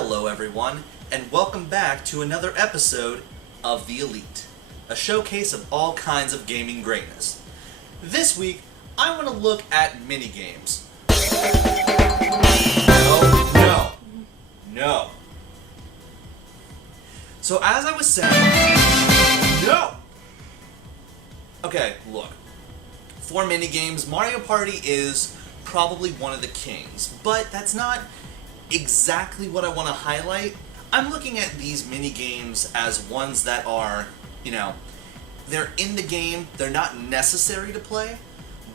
Hello everyone, and welcome back to another episode of The Elite, a showcase of all kinds of gaming greatness. This week, I want to look at minigames. No. So as I was saying, no! Okay, look. For minigames, Mario Party is probably one of the kings, but that's not exactly what I want to highlight. I'm looking at these minigames as ones that are, they're in the game, they're not necessary to play,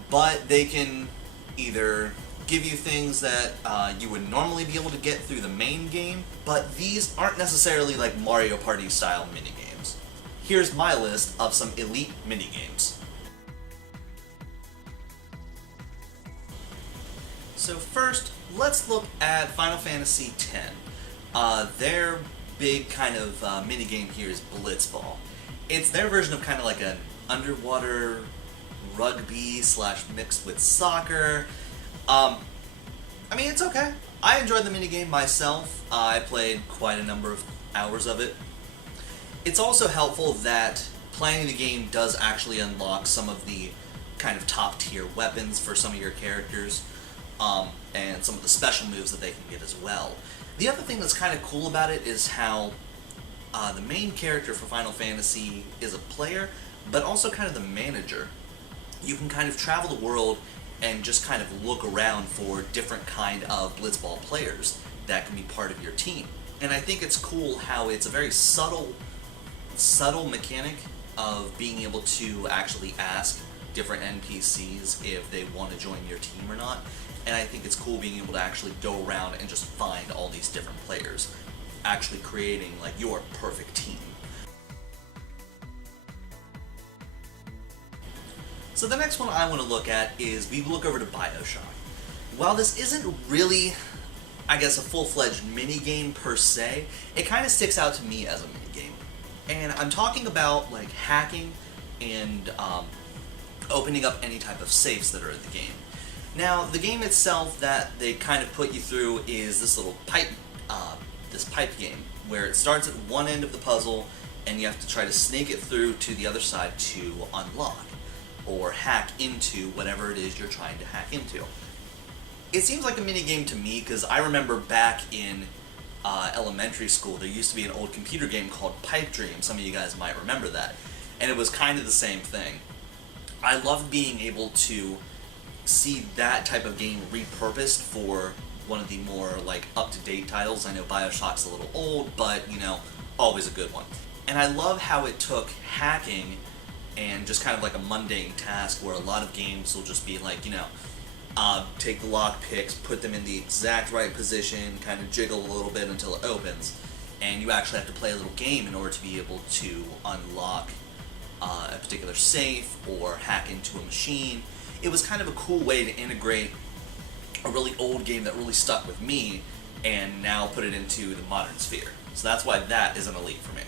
but they can either give you things that you would normally be able to get through the main game, but these aren't necessarily like Mario Party style minigames. Here's my list of some elite minigames. So first, let's look at Final Fantasy X. Their big kind of minigame here is Blitzball. It's their version of kind of like an underwater rugby / mixed with soccer. It's okay. I enjoyed the minigame myself. I played quite a number of hours of it. It's also helpful that playing the game does actually unlock some of the kind of top tier weapons for some of your characters. And some of the special moves that they can get as well. The other thing that's kind of cool about it is how the main character for Final Fantasy is a player, but also kind of the manager. You can kind of travel the world and just kind of look around for different kind of Blitzball players that can be part of your team. And I think it's cool how it's a very subtle mechanic of being able to actually ask different NPCs if they want to join your team or not. And I think it's cool being able to actually go around and just find all these different players, actually creating like your perfect team. So the next one I want to look at is we look over to Bioshock. While this isn't really, I guess, a full-fledged minigame per se, it kind of sticks out to me as a minigame. And I'm talking about like hacking and opening up any type of safes that are in the game. Now, the game itself that they kind of put you through is this little pipe game, where it starts at one end of the puzzle, and you have to try to snake it through to the other side to unlock, or hack into whatever it is you're trying to hack into. It seems like a minigame to me, because I remember back in elementary school, there used to be an old computer game called Pipe Dream. Some of you guys might remember that. And it was kind of the same thing. I loved being able to see that type of game repurposed for one of the more like up-to-date titles. I know Bioshock's a little old, but always a good one. And I love how it took hacking and just kind of like a mundane task where a lot of games will just be like, take the lock picks, put them in the exact right position, kind of jiggle a little bit until it opens, and you actually have to play a little game in order to be able to unlock a particular safe or hack into a machine. It was kind of a cool way to integrate a really old game that really stuck with me and now put it into the modern sphere. So that's why that is an elite for me.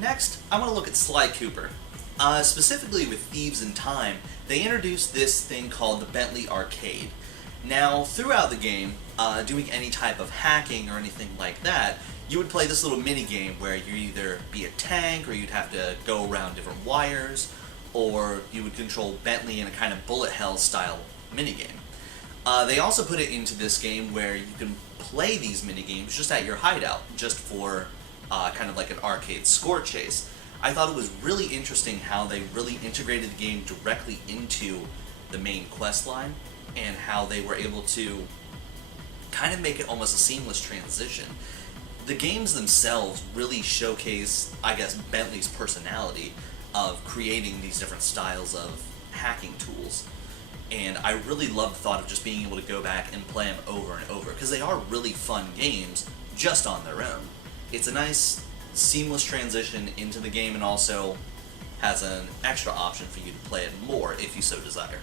Next, I want to look at Sly Cooper. Specifically with Thieves and Time, they introduced this thing called the Bentley Arcade. Now, throughout the game, doing any type of hacking or anything like that, you would play this little mini-game where you'd either be a tank, or you'd have to go around different wires, or you would control Bentley in a kind of bullet hell style mini-game. They also put it into this game where you can play these mini-games just at your hideout, just for kind of like an arcade score chase. I thought it was really interesting how they really integrated the game directly into the main quest line, and how they were able to kind of make it almost a seamless transition. The games themselves really showcase, I guess, Bentley's personality of creating these different styles of hacking tools. And I really love the thought of just being able to go back and play them over and over, because they are really fun games just on their own. It's a nice, seamless transition into the game, and also has an extra option for you to play it more if you so desire.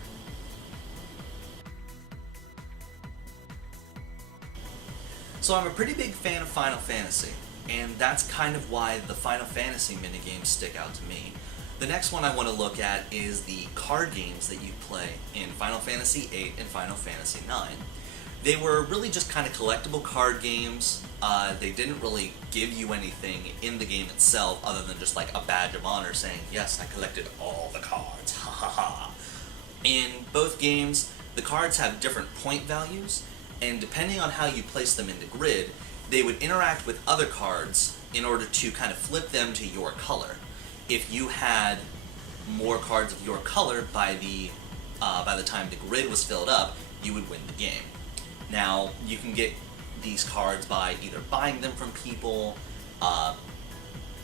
So I'm a pretty big fan of Final Fantasy, and that's kind of why the Final Fantasy minigames stick out to me. The next one I want to look at is the card games that you play in Final Fantasy VIII and Final Fantasy IX. They were really just kind of collectible card games. They didn't really give you anything in the game itself other than just like a badge of honor saying, yes, I collected all the cards, ha ha ha. In both games, the cards have different point values, and depending on how you place them in the grid, they would interact with other cards in order to kind of flip them to your color. If you had more cards of your color by the time the grid was filled up, you would win the game. Now, you can get these cards by either buying them from people,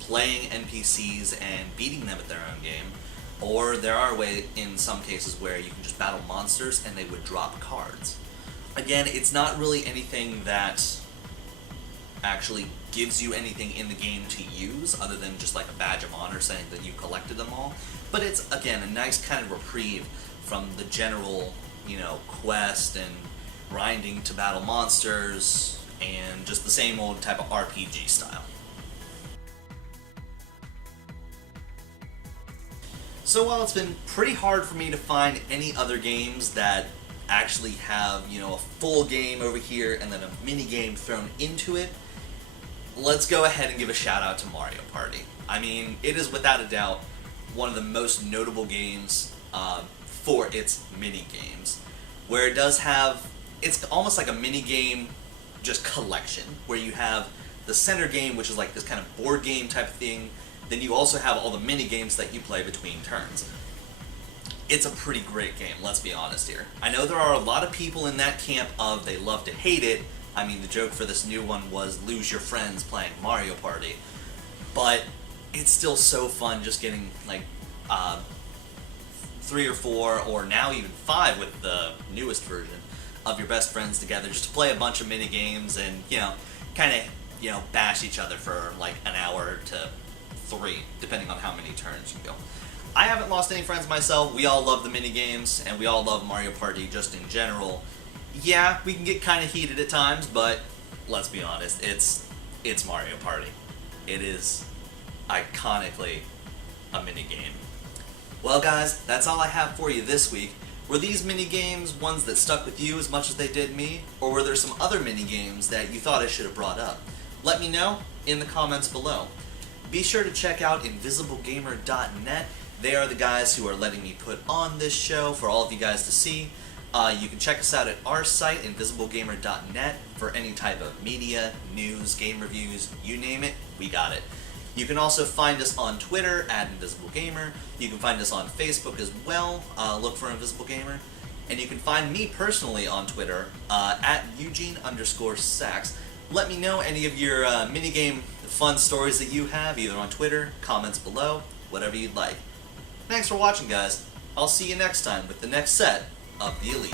playing NPCs and beating them at their own game, or there are ways in some cases where you can just battle monsters and they would drop cards. Again, it's not really anything that actually gives you anything in the game to use other than just like a badge of honor saying that you collected them all, but it's, again, a nice kind of reprieve from the general, quest and grinding to battle monsters and just the same old type of RPG style. So while it's been pretty hard for me to find any other games that actually have, a full game over here and then a mini game thrown into it, let's go ahead and give a shout out to Mario Party. I mean, it is without a doubt one of the most notable games for its mini games, where it does have, it's almost like a mini game just collection, where you have the center game, which is like this kind of board game type of thing, then you also have all the mini games that you play between turns. It's a pretty great game, let's be honest here. I know there are a lot of people in that camp of they love to hate it. I mean, the joke for this new one was lose your friends playing Mario Party, but it's still so fun just getting like 3 or 4 or now even 5 with the newest version of your best friends together just to play a bunch of mini games and kind of bash each other for like an hour to 3, depending on how many turns you go. I haven't lost any friends myself. We all love the mini games and we all love Mario Party just in general. Yeah, we can get kind of heated at times, but let's be honest, it's Mario Party. It is iconically a mini game. Well guys, that's all I have for you this week. Were these mini games ones that stuck with you as much as they did me, or were there some other mini games that you thought I should have brought up? Let me know in the comments below. Be sure to check out invisiblegamer.net. They are the guys who are letting me put on this show for all of you guys to see. You can check us out at our site, invisiblegamer.net, for any type of media, news, game reviews, you name it, we got it. You can also find us on Twitter at InvisibleGamer. You can find us on Facebook as well. Look for Invisible Gamer. And you can find me personally on Twitter at Eugene_Sachs. Let me know any of your minigame fun stories that you have, either on Twitter, comments below, whatever you'd like. Thanks for watching, guys. I'll see you next time with the next set of The Elite.